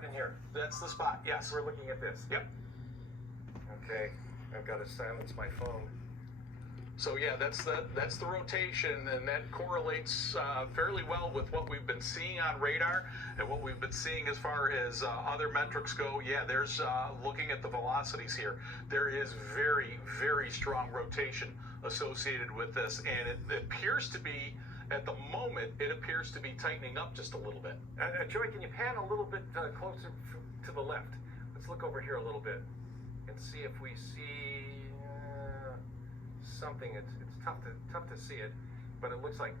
right in here. That's the spot, yes. We're looking at this. Yep. Okay, I've got to silence my phone. So yeah, that's the rotation, and that correlates fairly well with what we've been seeing on radar and what we've been seeing as far as other metrics go. Yeah, there's looking at the velocities here. There is very, very strong rotation associated with this, and it appears to be, at the moment, it appears to be tightening up just a little bit. Joey, can you pan a little bit closer to the left? Let's look over here a little bit and see if we see something. It's tough to see it, but it looks like,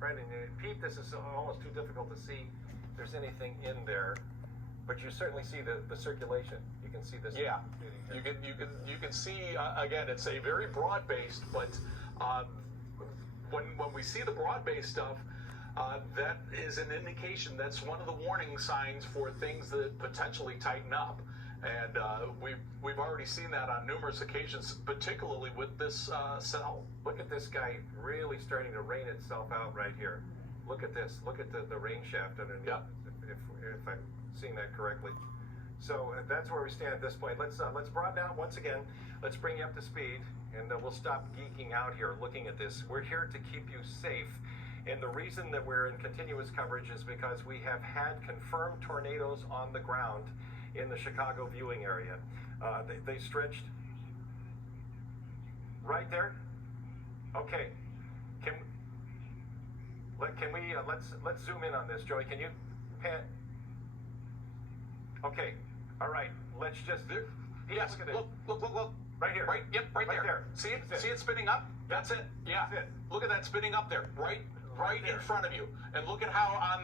Brandon, Pete, this is almost too difficult to see if there's anything in there, but you certainly see the circulation. You can see this. Yeah, you can see again, it's a very broad based, but when we see the broad based stuff, that is an indication. That's one of the warning signs for things that potentially tighten up. And we've already seen that on numerous occasions, particularly with this cell. Look at this guy really starting to rain itself out right here. Look at this. Look at the rain shaft underneath. Yep. If I'm seeing that correctly. So that's where we stand at this point. Let's broaden out once again. Let's bring you up to speed, and we'll stop geeking out here looking at this. We're here to keep you safe. And the reason that we're in continuous coverage is because we have had confirmed tornadoes on the ground in the Chicago viewing area. They stretched right there. Okay, let's zoom in on this, Joey. Can you pan? Okay, all right. Let's just yes. Look at it. Look. Right here. Right. Yep. Right there. See it? See it spinning up? That's it. Yeah. That's it. Look at that spinning up there. Right in front of you, and look at how on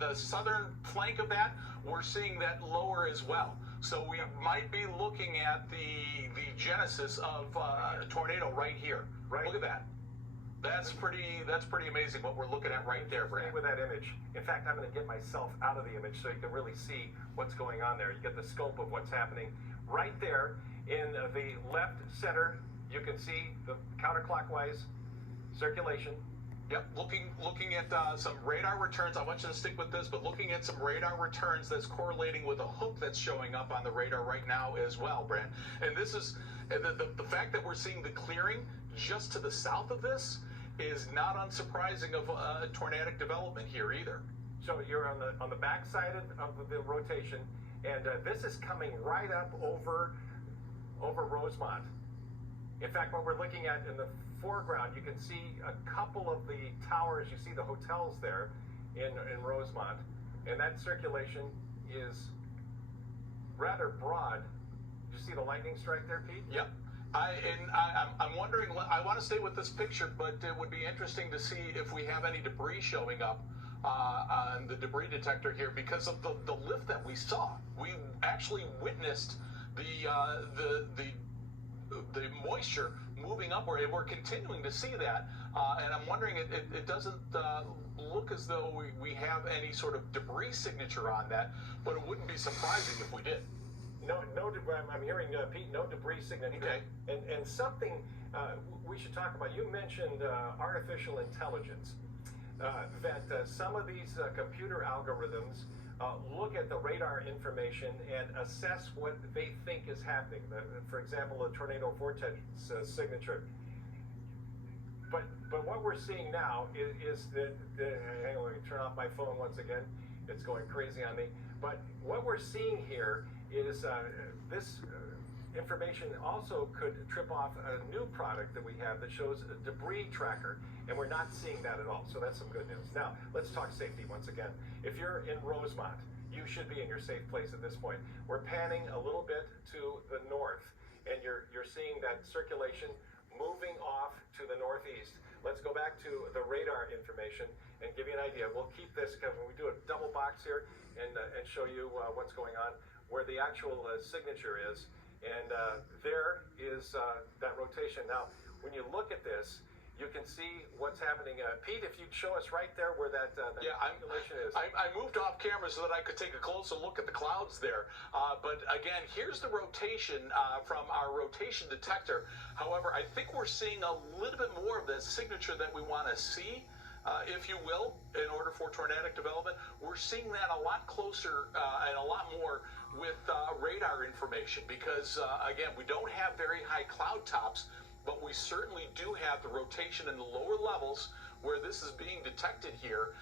the southern flank of that, we're seeing that lower as well. So we might be looking at the genesis of a tornado right here. Right. Look at that. That's pretty amazing what we're looking at right there, Brad. With that image. In fact, I'm going to get myself out of the image so you can really see what's going on there. You get the scope of what's happening right there in the left center. You can see the counterclockwise circulation. Yep, looking at some radar returns. I want you to stick with this, but looking at some radar returns that's correlating with a hook that's showing up on the radar right now as well, Brad. And this is the fact that we're seeing the clearing just to the south of this is not unsurprising of tornadic development here either. So you're on the back side of the rotation, and this is coming right up over Rosemont. In fact, what we're looking at in the foreground, you can see a couple of the towers. You see the hotels there in Rosemont, and that circulation is rather broad. Did you see the lightning strike there, Pete? Yep. I'm wondering, I want to stay with this picture, but it would be interesting to see if we have any debris showing up on the debris detector here because of the lift that we saw. We actually witnessed the moisture moving upward, and we're continuing to see that. And I'm wondering, it doesn't look as though we have any sort of debris signature on that, but it wouldn't be surprising if we did. No, I'm hearing, Pete, no debris signature. Okay. And something we should talk about. You mentioned artificial intelligence. That some of these computer algorithms look at the radar information and assess what they think is happening. For example, a tornado vortex signature. But what we're seeing now is that, hang on, let me turn off my phone once again. It's going crazy on me. But what we're seeing here is this information also could trip off a new product that we have that shows a debris tracker, and we're not seeing that at all. So that's some good news. Now, let's talk safety once again. If you're in Rosemont, you should be in your safe place at this point. We're panning a little bit to the north, and you're seeing that circulation moving off to the northeast. Let's go back to the radar information and give you an idea. We'll keep this, because when we do a double box here and show you what's going on, where the actual signature is. And there is that rotation. Now, when you look at this, you can see what's happening. Pete, if you'd show us right there where that circulation is. I moved off camera so that I could take a closer look at the clouds there. But again, here's the rotation from our rotation detector. However, I think we're seeing a little bit more of the signature that we want to see. if you will, in order for tornadic development. We're seeing that a lot closer and a lot more with radar information because, again, we don't have very high cloud tops, but we certainly do have the rotation in the lower levels where this is being detected here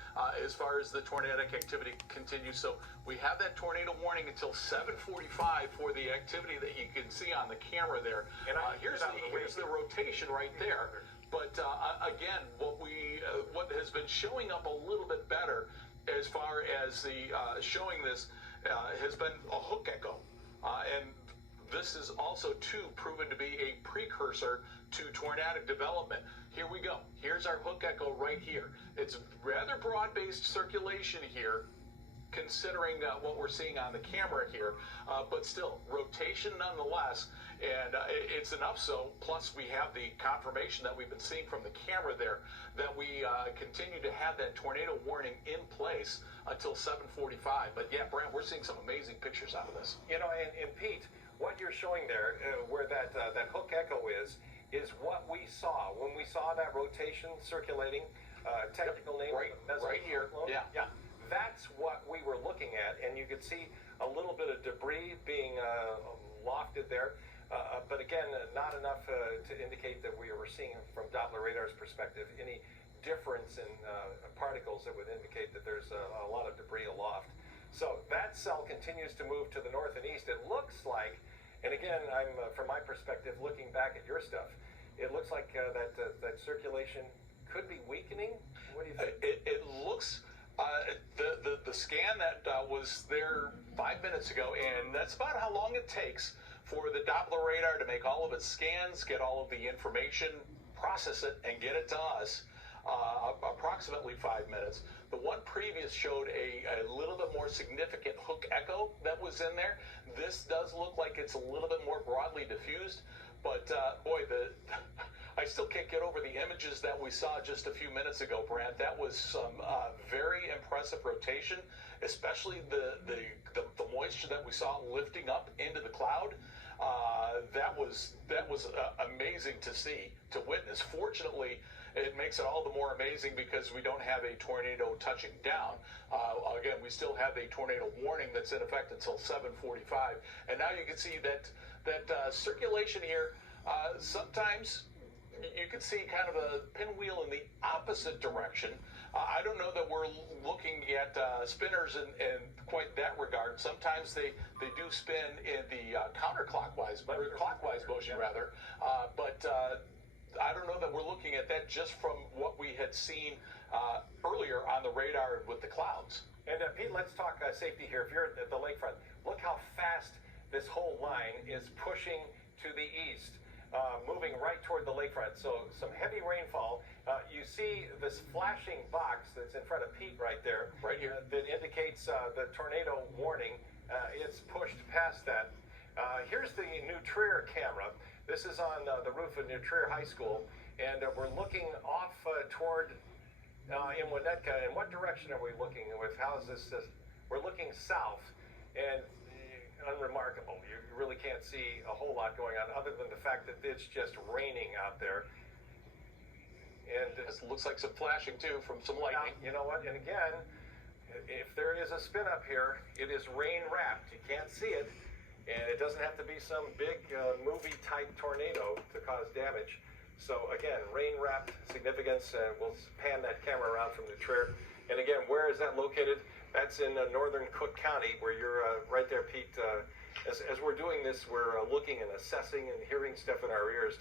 as far as the tornadic activity continues. So we have that tornado warning until 7:45 for the activity that you can see on the camera there. And here's the rotation right there. But again, what has been showing up a little bit better as far as the showing this has been a hook echo, and this is also too proven to be a precursor to tornadic development. Here we go. Here's our hook echo right here. It's rather broad-based circulation here, considering what we're seeing on the camera here, but still rotation nonetheless, and it's enough so, plus we have the confirmation that we've been seeing from the camera there that we continue to have that tornado warning in place until 7:45. But yeah, Brent, we're seeing some amazing pictures out of this. You know, and Pete, what you're showing there, where that hook echo is what we saw when we saw that rotation circulating. Technical name right here. Yeah. That's what we were looking at, and you could see a little bit of debris being lofted there, but again, not enough to indicate that we were seeing, from Doppler radar's perspective, any difference in particles that would indicate that there's a lot of debris aloft. So that cell continues to move to the north and east. It looks like, and again, I'm from my perspective, looking back at your stuff, it looks like that circulation could be weakening. What do you think? It looks. The scan that was there 5 minutes ago, and that's about how long it takes for the Doppler radar to make all of its scans, get all of the information, process it, and get it to us. Approximately 5 minutes. The one previous showed a little bit more significant hook echo that was in there. This does look like it's a little bit more broadly diffused, but boy, I still can't get over the images that we saw just a few minutes ago, Brant. That was some very impressive rotation, especially the moisture that we saw lifting up into the cloud. That was amazing to see, to witness. Fortunately, it makes it all the more amazing because we don't have a tornado touching down. Again, we still have a tornado warning that's in effect until 7:45, and now you can see that circulation here. Sometimes you can see kind of a pinwheel in the opposite direction. I don't know that we're looking at spinners in quite that regard. Sometimes they do spin in the counterclockwise, or clockwise motion rather. But I don't know that we're looking at that just from what we had seen earlier on the radar with the clouds. And Pete, let's talk safety here. If you're at the lakefront, look how fast this whole line is pushing to the east. Moving right toward the lakefront. So some heavy rainfall. You see this flashing box that's in front of Pete right there. Right here. That indicates the tornado warning. It's pushed past that. Here's the New Trier camera. This is on the roof of New Trier High School. And we're looking off toward in Winnetka. In what direction are we looking with? How is this? We're looking south. And unremarkable. You really can't see a whole lot going on other than the fact that it's just raining out there. And it looks like some flashing too from some lightning. You know what? And again, if there is a spin up here, it is rain wrapped. You can't see it, and it doesn't have to be some big movie type tornado to cause damage. So again, rain wrapped significance. We'll pan that camera around from the Trier. And again, where is that located? That's in northern Cook County, where you're right there, Pete. As we're doing this, we're looking and assessing and hearing stuff in our ears.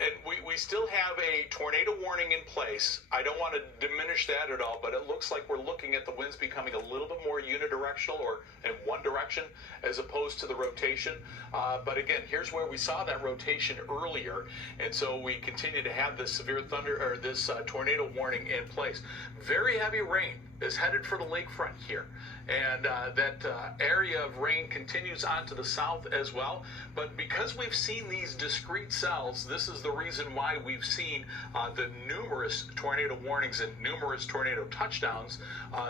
And we still have a tornado warning in place. I don't want to diminish that at all, but it looks like we're looking at the winds becoming a little bit more unidirectional or in one direction as opposed to the rotation. But again, here's where we saw that rotation earlier, and so we continue to have this severe thunder or this tornado warning in place. Very heavy rain is headed for the lakefront here, and that area of rain continues on to the south as well. But because we've seen these discrete cells, this is the reason why we've seen the numerous tornado warnings and numerous tornado touchdowns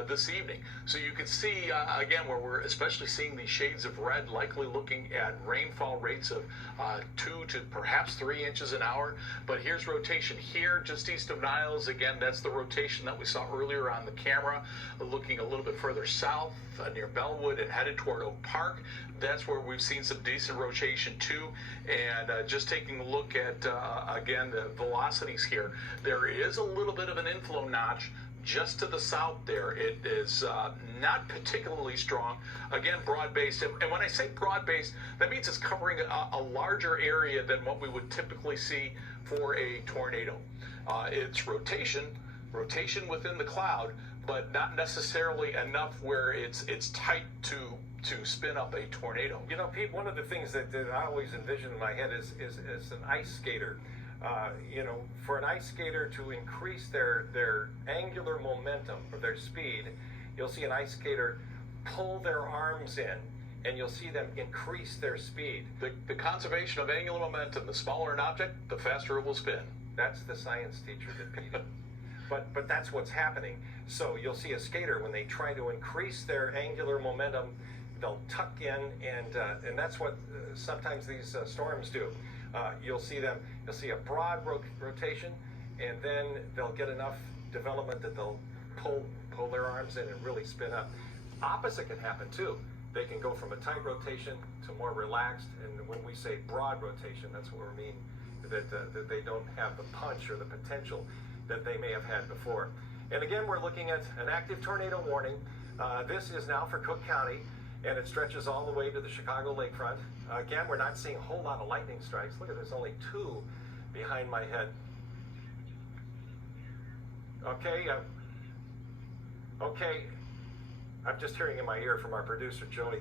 this evening. So you can see again where we're especially seeing these shades of red, likely looking at rainfall rates of 2 to perhaps 3 inches an hour. But here's rotation here just east of Niles. Again, that's the rotation that we saw earlier on the camera, looking a little bit further south near Bellwood and headed toward Oak Park. That's where we've seen some decent rotation too. And just taking a look at, again, the velocities here, there is a little bit of an inflow notch just to the south there. It is not particularly strong. Again, broad-based. And when I say broad-based, that means it's covering a larger area than what we would typically see for a tornado. It's rotation within the cloud, but not necessarily enough where it's tight to spin up a tornado. You know, Pete, one of the things that I always envision in my head is an ice skater. You know, for an ice skater to increase their angular momentum or their speed, you'll see an ice skater pull their arms in, and you'll see them increase their speed. The conservation of angular momentum, the smaller an object, the faster it will spin. That's the science teacher that Pete. But that's what's happening. So you'll see a skater, when they try to increase their angular momentum, they'll tuck in, and that's what sometimes these storms do. You'll see a broad rotation, and then they'll get enough development that they'll pull their arms in and really spin up. Opposite can happen too. They can go from a tight rotation to more relaxed, and when we say broad rotation, that's what we mean, that they don't have the punch or the potential that they may have had before. And again, we're looking at an active tornado warning. This is now for Cook County, and it stretches all the way to the Chicago lakefront. Again, we're not seeing a whole lot of lightning strikes. Look at, there's only 2 behind my head. Okay, I'm just hearing in my ear from our producer, Joey,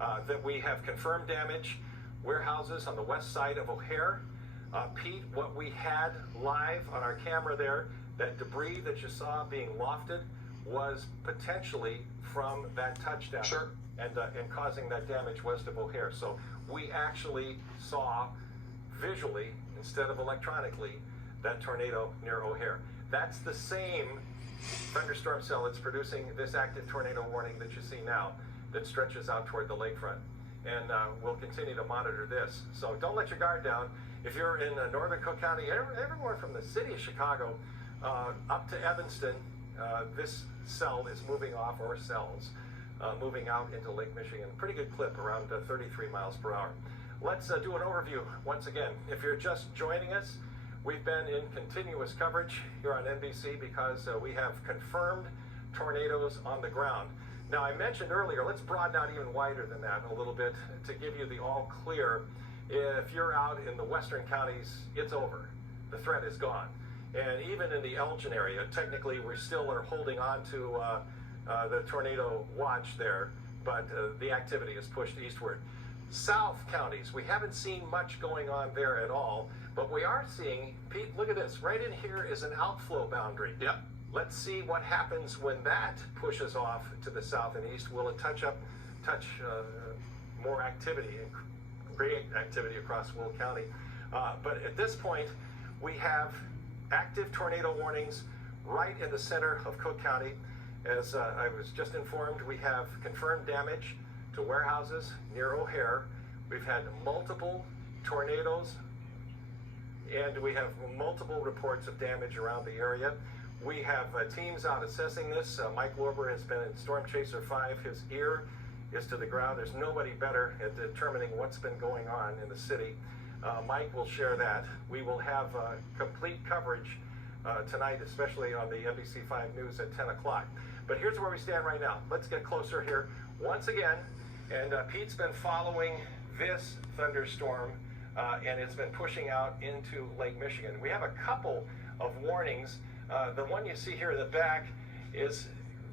that we have confirmed damage, warehouses on the west side of O'Hare. Pete, what we had live on our camera there, that debris that you saw being lofted, was potentially from that touchdown. Sure. And causing that damage west of O'Hare. So we actually saw visually, instead of electronically, that tornado near O'Hare. That's the same thunderstorm cell that's producing this active tornado warning that you see now, that stretches out toward the lakefront. And we'll continue to monitor this. So don't let your guard down. If you're in northern Cook County, everywhere from the city of Chicago up to Evanston, this cell is moving off, or cells, moving out into Lake Michigan. Pretty good clip, around 33 miles per hour. Let's do an overview once again. If you're just joining us, we've been in continuous coverage here on NBC because we have confirmed tornadoes on the ground. Now, I mentioned earlier, let's broaden out even wider than that a little bit to give you the all clear. If you're out in the western counties, it's over. The threat is gone. And even in the Elgin area, technically we still are holding on to the tornado watch there, but the activity is pushed eastward. South counties, we haven't seen much going on there at all, but we are seeing, Pete, look at this, right in here is an outflow boundary. Yep. Let's see what happens when that pushes off to the south and east. Will it touch more activity and create activity across Will County? But at this point, we have active tornado warnings right in the center of Cook County. As I was just informed, we have confirmed damage to warehouses near O'Hare. We've had multiple tornadoes, and we have multiple reports of damage around the area. We have teams out assessing this. Mike Lorber has been in Storm Chaser 5. His ear is to the ground. There's nobody better at determining what's been going on in the city. Mike will share that. We will have complete coverage tonight, especially on the NBC 5 News at 10 o'clock. But here's where we stand right now. Let's get closer here once again. And Pete's been following this thunderstorm, and it's been pushing out into Lake Michigan. We have a couple of warnings. The one you see here in the back is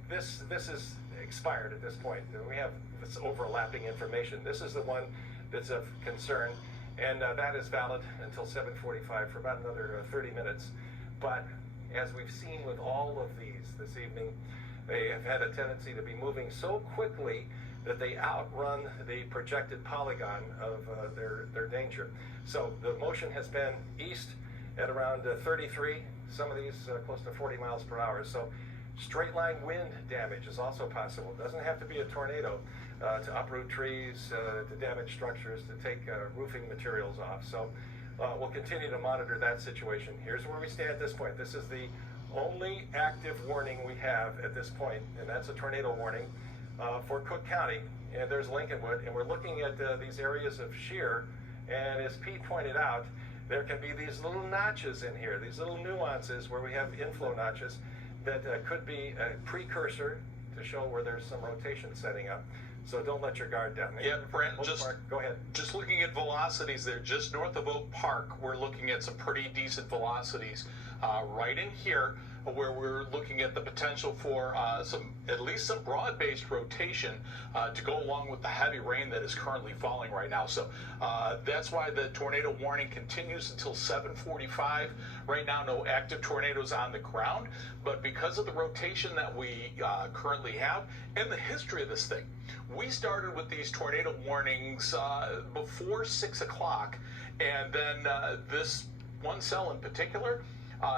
this is expired at this point. We have this overlapping information. This is the one that's of concern, and that is valid until 7:45 for about another 30 minutes. But as we've seen with all of these this evening, they have had a tendency to be moving so quickly that they outrun the projected polygon of their danger. So the motion has been east at around 33, some of these close to 40 miles per hour. So straight line wind damage is also possible. It doesn't have to be a tornado. to uproot trees, to damage structures, to take roofing materials off. So we'll continue to monitor that situation. Here's where we stand at this point. This is the only active warning we have at this point, and that's a tornado warning for Cook County. And there's Lincolnwood, and we're looking at these areas of shear, and as Pete pointed out, there can be these little notches in here, these little nuances where we have inflow notches that could be a precursor to show where there's some rotation setting up. So don't let your guard down. Yeah, Brent, go ahead. Just looking at velocities there, just north of Oak Park, we're looking at some pretty decent velocities right in here, where we're looking at the potential for at least some broad-based rotation to go along with the heavy rain that is currently falling right now. So that's why the tornado warning continues until 7:45. Right now, no active tornadoes on the ground, but because of the rotation that we currently have and the history of this thing, we started with these tornado warnings before 6 o'clock, and then this one cell in particular,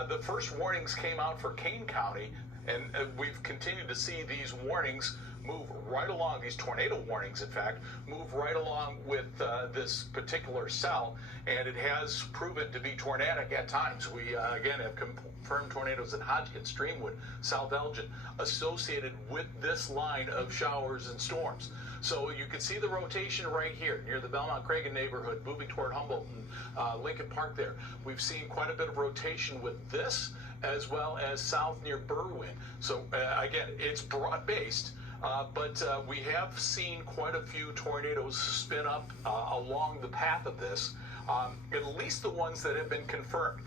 the first warnings came out for Kane County, and we've continued to see these warnings move right along, these tornado warnings, in fact, move right along with this particular cell, and it has proven to be tornadic at times. We, again, have confirmed tornadoes in Hodgkin, Streamwood, South Elgin, associated with this line of showers and storms. So you can see the rotation right here near the Belmont-Cragen neighborhood, moving toward Humboldt and Lincoln Park there. We've seen quite a bit of rotation with this, as well as south near Berwyn. So again, it's broad-based, but we have seen quite a few tornadoes spin up along the path of this, at least the ones that have been confirmed.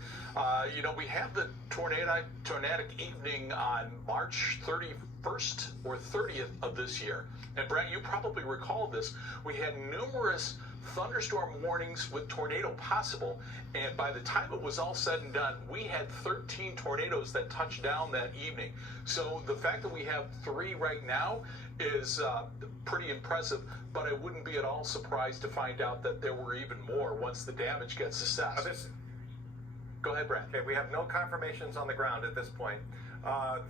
You know, we have the tornadic evening on March 31st or 30th of this year. And Brent, you probably recall this. We had numerous thunderstorm warnings with tornado possible, and by the time it was all said and done, we had 13 tornadoes that touched down that evening. So the fact that we have 3 right now is pretty impressive, but I wouldn't be at all surprised to find out that there were even more once the damage gets assessed. Go ahead, Brent. Okay, we have no confirmations on the ground at this point.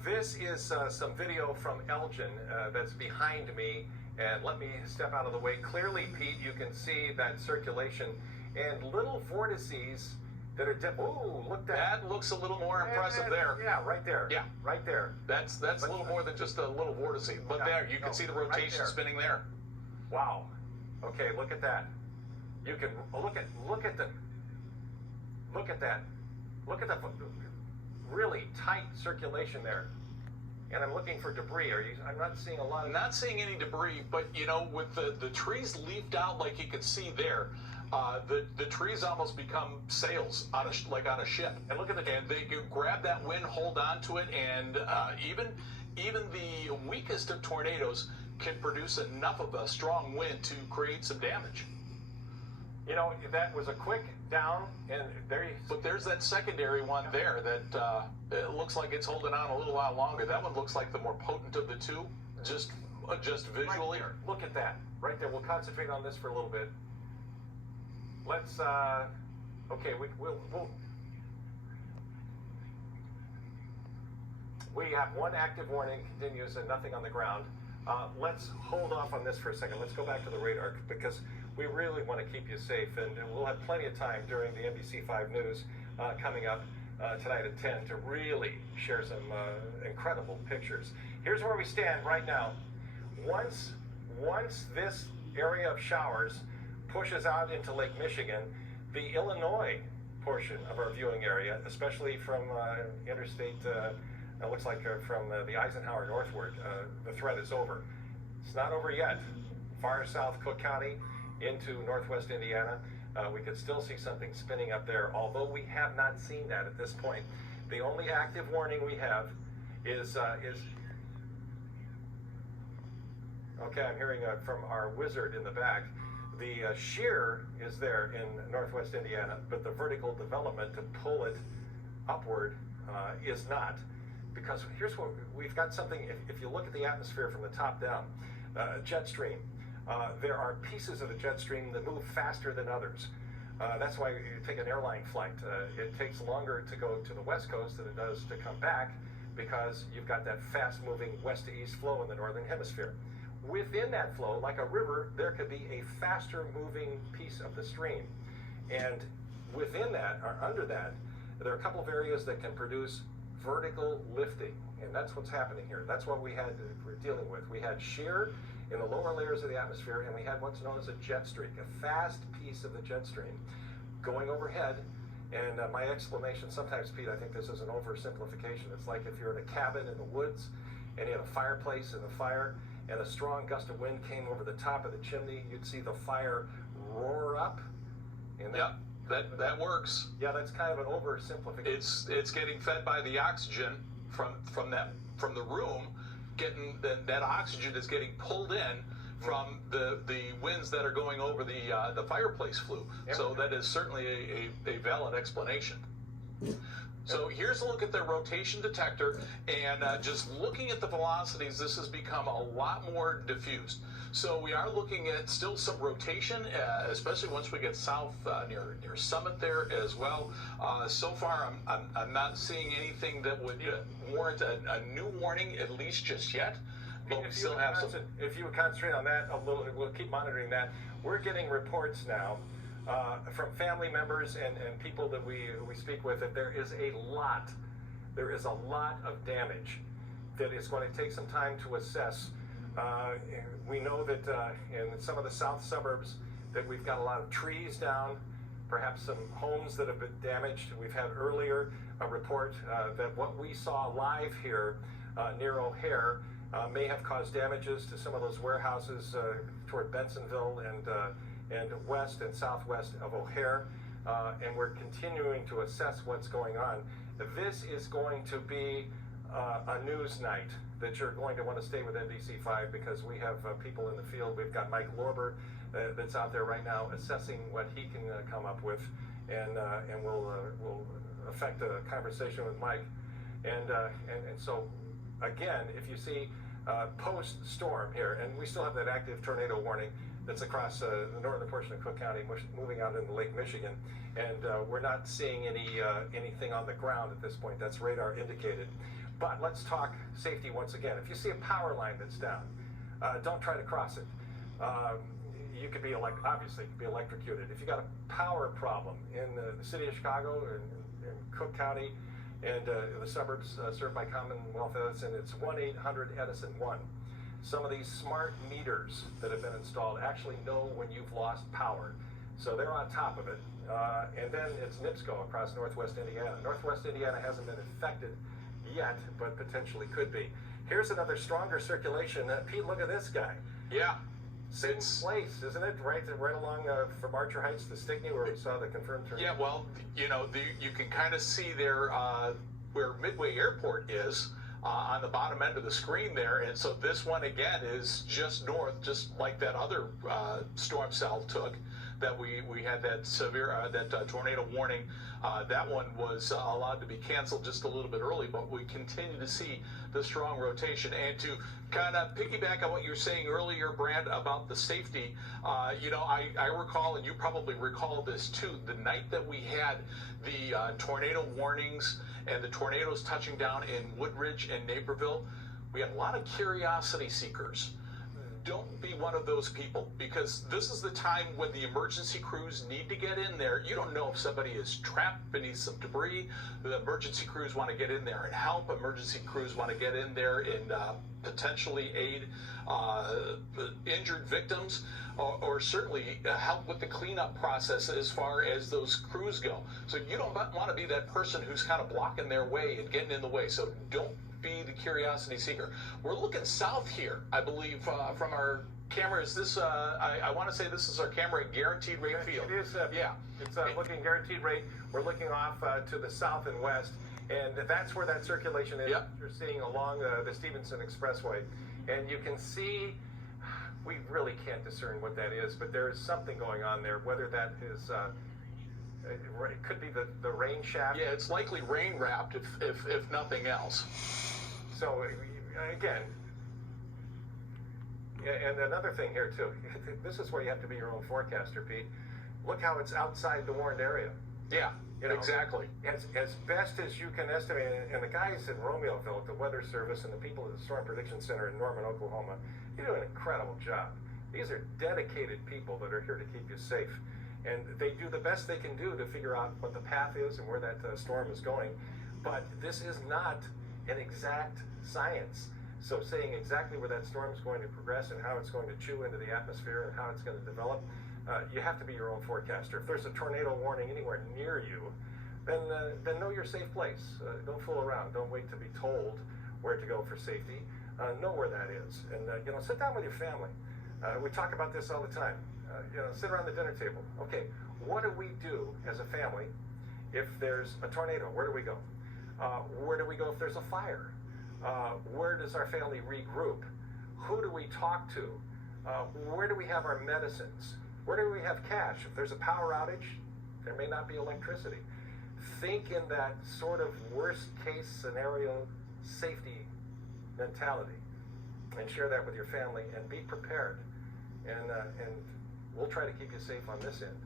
This is some video from Elgin that's behind me, and let me step out of the way. Clearly, Pete, you can see that circulation and little vortices that are oh, look that looks a little more impressive there. Yeah, right there. Yeah, right there. That's a little more than just a little vortice, but yeah, there you can see the rotation right spinning there. Wow. Okay, look at that. You can look at that. Look at the really tight circulation there. And I'm looking for debris. I'm not seeing a lot of... Not seeing any debris, but you know, with the trees leafed out like you can see there, the trees almost become sails on a ship. And look at and they grab that wind, hold on to it, and even the weakest of tornadoes can produce enough of a strong wind to create some damage. You know, that was a quick down, and but there's that secondary one there that it looks like it's holding on a little while longer. That one looks like the more potent of the two, just visually. Right, look at that, right there. We'll concentrate on this for a little bit. Let's, okay, we have one active warning continues and nothing on the ground. Let's hold off on this for a second. Let's go back to the radar, because we really want to keep you safe, and we'll have plenty of time during the NBC5 News coming up tonight at 10 to really share some incredible pictures. Here's where we stand right now. Once this area of showers pushes out into Lake Michigan, the Illinois portion of our viewing area, especially from interstate, it looks like from the Eisenhower northward, the threat is over. It's not over yet. Far south Cook County into northwest Indiana, we could still see something spinning up there, although we have not seen that at this point. The only active warning we have is okay, I'm hearing from our wizard in the back. The shear is there in northwest Indiana, but the vertical development to pull it upward is not. Because here's what we've got something, if you look at the atmosphere from the top down, jet stream, there are pieces of the jet stream that move faster than others. That's why you take an airline flight. It takes longer to go to the west coast than it does to come back, because you've got that fast moving west to east flow in the northern hemisphere. within that flow, like a river, there could be a faster moving piece of the stream. And within that, or under that, there are a couple of areas that can produce vertical lifting. And that's what's happening here. That's what we're dealing with. We had shear in the lower layers of the atmosphere, and we had what's known as a jet streak, a fast piece of the jet stream going overhead. And my explanation, sometimes, Pete, I think this is an oversimplification. It's like if you're in a cabin in the woods and you had a fireplace and a fire, and a strong gust of wind came over the top of the chimney, you'd see the fire roar up. And that works. Yeah, that's kind of an oversimplification. It's getting fed by the oxygen from the room. That oxygen is getting pulled in from the winds that are going over the fireplace flue. Yep. So that is certainly a valid explanation. So here's a look at the rotation detector, and just looking at the velocities, this has become a lot more diffused. So we are looking at still some rotation, especially once we get south near Summit there as well. So far, I'm not seeing anything that would warrant a new warning, at least just yet. But we still have some. If you would concentrate on that a little, we'll keep monitoring that. We're getting reports now from family members and people that we speak with that there is a lot of damage that is going to take some time to assess. We know that in some of the south suburbs that we've got a lot of trees down, perhaps some homes that have been damaged. We've had earlier a report that what we saw live here near O'Hare may have caused damages to some of those warehouses toward Bensonville and west and southwest of O'Hare, and we're continuing to assess what's going on. This is going to be a news night that you're going to want to stay with NBC5 because we have people in the field. We've got Mike Lorber that's out there right now assessing what he can come up with, and we'll affect a conversation with Mike. And so, again, if you see post-storm here, and we still have that active tornado warning that's across the northern portion of Cook County, moving out into Lake Michigan, and we're not seeing anything on the ground at this point. That's radar indicated. But let's talk safety once again. If you see a power line that's down, don't try to cross it. You could be obviously electrocuted. If you got a power problem in the city of Chicago or in Cook County and the suburbs served by Commonwealth Edison, it's 1-800-EDISON-1. Some of these smart meters that have been installed actually know when you've lost power. So they're on top of it. And then it's NIPSCO across northwest Indiana. Northwest Indiana hasn't been affected yet, but potentially could be. Here's another stronger circulation. Pete, look at this guy. Yeah. Same place, isn't it? Right along from Archer Heights to Stickney, where we saw the confirmed tornado. Yeah, well, you can kind of see there where Midway Airport is on the bottom end of the screen there, and so this one again is just north, just like that other storm cell took. That we had that severe tornado warning. That one was allowed to be canceled just a little bit early, but we continue to see the strong rotation. And to kind of piggyback on what you were saying earlier, Brad, about the safety, I recall, and you probably recall this too, the night that we had the tornado warnings and the tornadoes touching down in Woodridge and Naperville, we had a lot of curiosity seekers. Don't be one of those people, because this is the time when the emergency crews need to get in there. You don't know if somebody is trapped beneath some debris. The emergency crews want to get in there and help. Emergency crews want to get in there and potentially aid injured victims, or certainly help with the cleanup process as far as those crews go. So you don't want to be that person who's kind of blocking their way and getting in the way. So don't be the curiosity seeker. We're looking south here, I believe, from our camera. Is this, I want to say this is our camera at Guaranteed Rate Field. It is, yeah. It's looking guaranteed rate. We're looking off to the south and west, and that's where that circulation is. Yep. You're seeing along the Stevenson Expressway, and you can see, we really can't discern what that is, but there is something going on there, whether that is, it could be the rain shaft. Yeah, it's likely rain wrapped, if nothing else. So again, and another thing here too, this is where you have to be your own forecaster, Pete. Look how it's outside the warned area. Yeah, You know, exactly. as best as you can estimate, and the guys in Romeoville at the Weather Service and the people at the Storm Prediction Center in Norman, Oklahoma, you do an incredible job. These are dedicated people that are here to keep you safe. And they do the best they can do to figure out what the path is and where that storm is going. But this is not an exact science. So saying exactly where that storm is going to progress and how it's going to chew into the atmosphere and how it's going to develop, you have to be your own forecaster. If there's a tornado warning anywhere near you, then know your safe place. Don't fool around. Don't wait to be told where to go for safety. Know where that is, and sit down with your family. We talk about this all the time. Sit around the dinner table. Okay, what do we do as a family if there's a tornado? Where do we go? Where do we go if there's a fire? Where does our family regroup? Who do we talk to? Where do we have our medicines? Where do we have cash? If there's a power outage, there may not be electricity. Think in that sort of worst case scenario safety mentality and share that with your family and be prepared. And we'll try to keep you safe on this end.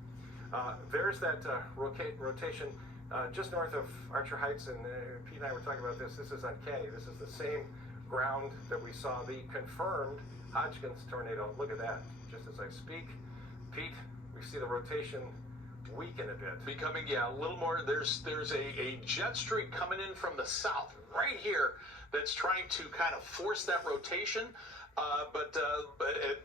There's that rotation just north of Archer Heights, and Pete and I were talking about this. This is uncanny. This is the same ground that we saw the confirmed Hodgkins tornado. Look at that, just as I speak. Pete, we see the rotation weaken a bit. Becoming, a little more. There's a jet stream coming in from the south right here that's trying to kind of force that rotation. But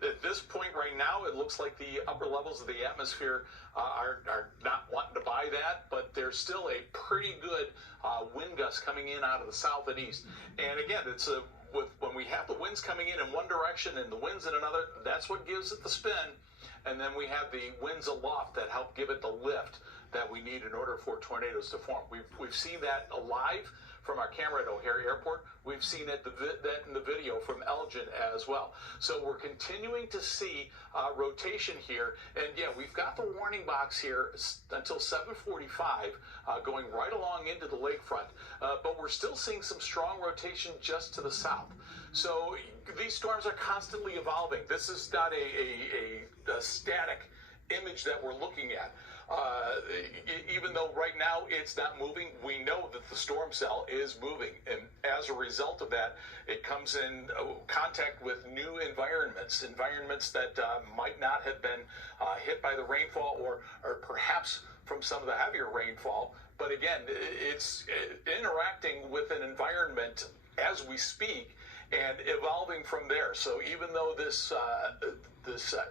at this point right now, it looks like the upper levels of the atmosphere are not wanting to buy that, but there's still a pretty good wind gust coming in out of the south and east. And again, it's when we have the winds coming in one direction and the winds in another, that's what gives it the spin. And then we have the winds aloft that help give it the lift that we need in order for tornadoes to form. We've seen that live from our camera at O'Hare Airport. We've seen that in the video from Elgin as well. So we're continuing to see rotation here. And we've got the warning box here until 7:45 going right along into the lakefront. But we're still seeing some strong rotation just to the south. So these storms are constantly evolving. This is not a static image that we're looking at. Even though right now it's not moving, we know that the storm cell is moving, and as a result of that, it comes in contact with new environments that might not have been hit by the rainfall or perhaps from some of the heavier rainfall. But again, it's interacting with an environment as we speak and evolving from there. So even though this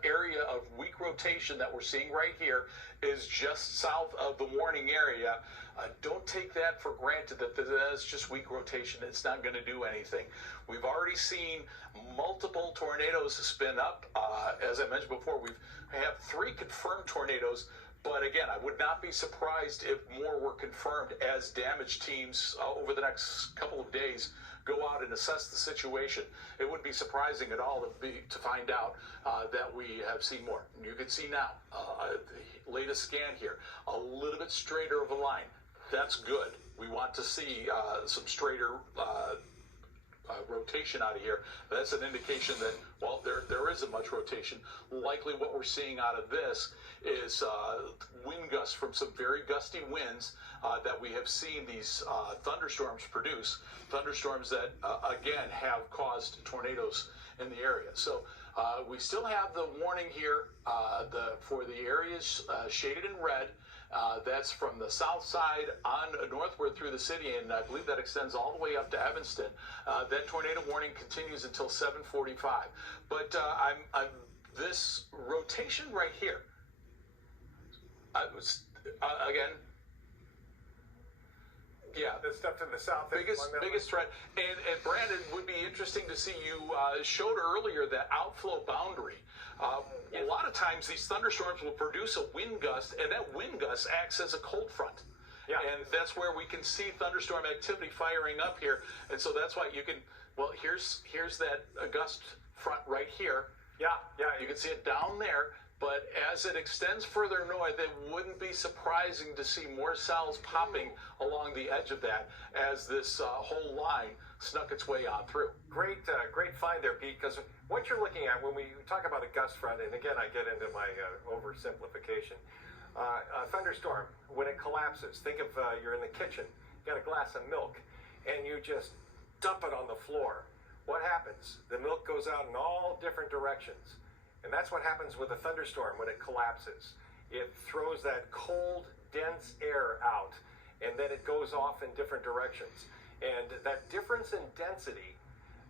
area of weak rotation that we're seeing right here is just south of the warning area, don't take that for granted that that's just weak rotation. It's not going to do anything. We've already seen multiple tornadoes spin up. As I mentioned before, we have 3 confirmed tornadoes. But again, I would not be surprised if more were confirmed as damage teams over the next couple of days go out and assess the situation. It wouldn't be surprising at all to find out that we have seen more. You can see now, the latest scan here, a little bit straighter of a line. That's good. We want to see some straighter rotation out of here. That's an indication that, well, there isn't much rotation. Likely what we're seeing out of this is wind gusts from some very gusty winds that we have seen these thunderstorms produce. Thunderstorms that, again, have caused tornadoes in the area. So we still have the warning here for the areas shaded in red. That's from the south side on northward through the city, and I believe that extends all the way up to Evanston. That tornado warning continues until 7:45. But this rotation right here, again, The stuff to the south. Biggest threat. And Brandon, would be interesting to see, you showed earlier that outflow boundary. A lot of times these thunderstorms will produce a wind gust, and that wind gust acts as a cold front. Yeah. And that's where we can see thunderstorm activity firing up here. And so that's why you can, here's that gust front right here. Yeah. You can see it down there. But as it extends further north, it wouldn't be surprising to see more cells popping along the edge of that as this whole line snuck its way on through. Great find there, Pete, because what you're looking at when we talk about a gust front, and again, I get into my oversimplification, A thunderstorm, when it collapses, think of you're in the kitchen, got a glass of milk, and you just dump it on the floor. What happens? The milk goes out in all different directions. And that's what happens with a thunderstorm when it collapses. It throws that cold, dense air out, and then it goes off in different directions. And that difference in density,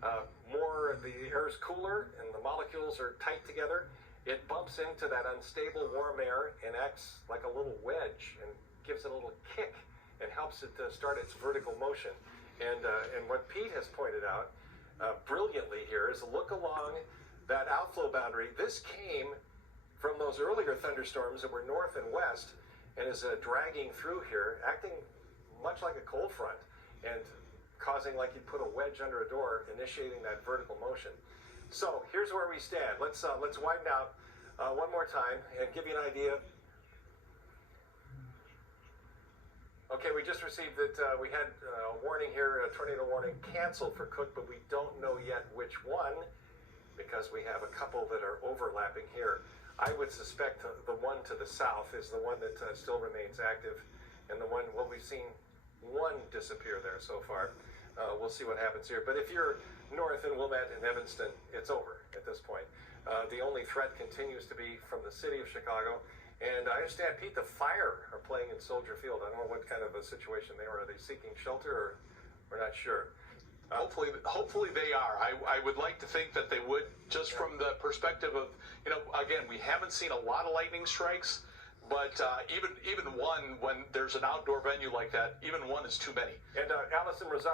the air is cooler and the molecules are tight together, it bumps into that unstable warm air and acts like a little wedge and gives it a little kick and helps it to start its vertical motion. And what Pete has pointed out brilliantly here is look along that outflow boundary. This came from those earlier thunderstorms that were north and west and is dragging through here, acting much like a cold front and causing like you put a wedge under a door, initiating that vertical motion. So here's where we stand. Let's widen out one more time and give you an idea. Okay, we just received that we had a warning here, a tornado warning canceled for Cook, but we don't know yet which one because we have a couple that are overlapping here. I would suspect the one to the south is the one that still remains active, and the one, well, we've seen one disappear there so far. We'll see what happens here. But if you're north in Wilmette and Evanston, it's over at this point. The only threat continues to be from the city of Chicago. And I understand, Pete, the Fire are playing in Soldier Field. I don't know what kind of a situation they were. Are they seeking shelter, or we're not sure? Hopefully they are. I would like to think that they would, just from the perspective of, again, we haven't seen a lot of lightning strikes, but even one, when there's an outdoor venue like that, even one is too many. And Allison Rosado